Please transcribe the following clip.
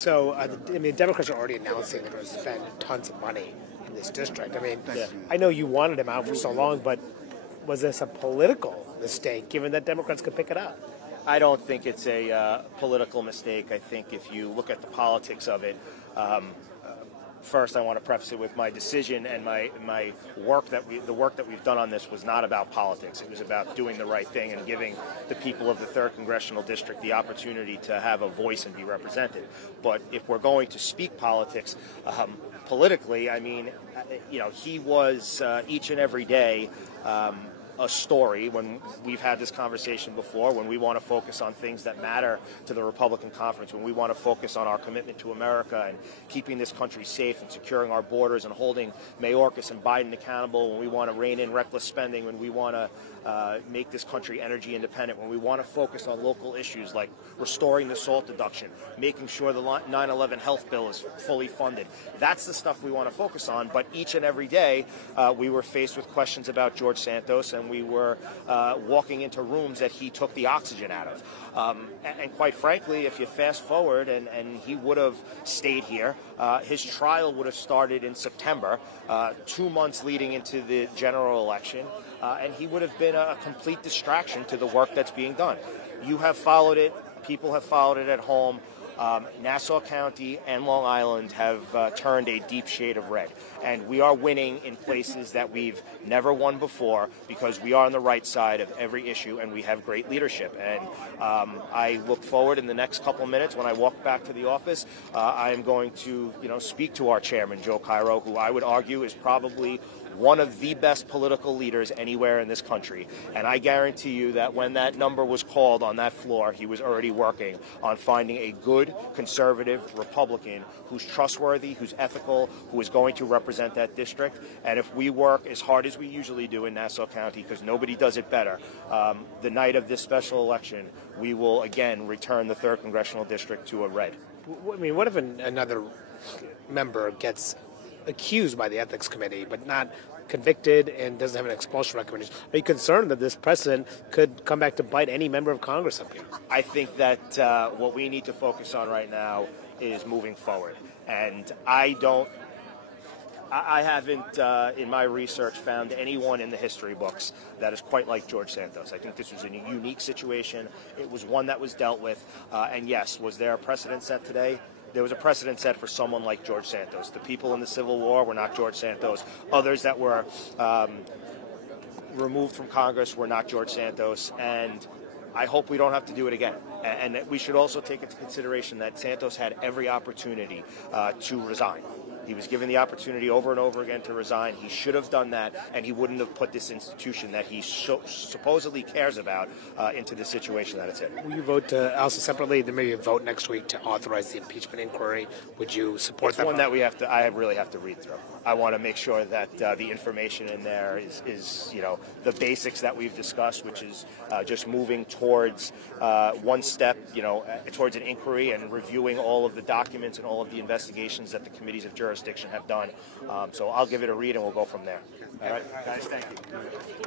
So, Democrats are already announcing they're going to spend tons of money in this district. I know you wanted him out for so long, but was this a political mistake, given that Democrats could pick it up? I don't think it's a political mistake. I think if you look at the politics of it, first I want to preface it with my decision and my work the work that we've done on this was not about politics. It was about doing the right thing and giving the people of the 3rd Congressional District the opportunity to have a voice and be represented. But if we're going to speak politics, politically, he was each and every day a story. When we've had this conversation before, when we want to focus on things that matter to the Republican conference, when we want to focus on our commitment to America and keeping this country safe and securing our borders and holding Mayorkas and Biden accountable, when we want to rein in reckless spending, when we want to make this country energy independent, when we want to focus on local issues like restoring the SALT deduction, making sure the 9/11 health bill is fully funded. That's the stuff we want to focus on. But each and every day, we were faced with questions about George Santos, and we were walking into rooms that he took the oxygen out of. And quite frankly, if you fast forward and he would have stayed here, his trial would have started in September, 2 months leading into the general election, and he would have been a complete distraction to the work that's being done. You have followed it. People have followed it at home. Nassau County and Long Island have turned a deep shade of red. And we are winning in places that we've never won before because we are on the right side of every issue and we have great leadership. And I look forward in the next couple of minutes when I walk back to the office, I am going to speak to our chairman, Joe Cairo, who I would argue is probably one of the best political leaders anywhere in this country. And I guarantee you that when that number was called on that floor, he was already working on finding a good, conservative Republican who's trustworthy, who's ethical, who is going to represent that district. And if we work as hard as we usually do in Nassau County, because nobody does it better, the night of this special election, we will again return the 3rd Congressional District to a red. What if another member gets accused by the ethics committee but not convicted and doesn't have an expulsion recommendation? Are you concerned that this precedent could come back to bite any member of Congress up here? I think that what we need to focus on right now is moving forward. And I haven't, in my research, found anyone in the history books that is quite like George Santos. I think this was a unique situation. It was one that was dealt with. And yes, was there a precedent set today? There was a precedent set for someone like George Santos. The people in the Civil War were not George Santos. Others that were removed from Congress were not George Santos. And I hope we don't have to do it again. And we should also take into consideration that Santos had every opportunity to resign. He was given the opportunity over and over again to resign. He should have done that, and he wouldn't have put this institution that he supposedly cares about into the situation that it's in. Will you vote also separately? There may be a vote next week to authorize the impeachment inquiry. Would you support that? It's one that I really have to read through. I want to make sure that the information in there is the basics that we've discussed, which is just moving towards one step, towards an inquiry and reviewing all of the documents and all of the investigations that the committees of jurisdiction have done. So I'll give it a read and we'll go from there. All right, guys, thank you.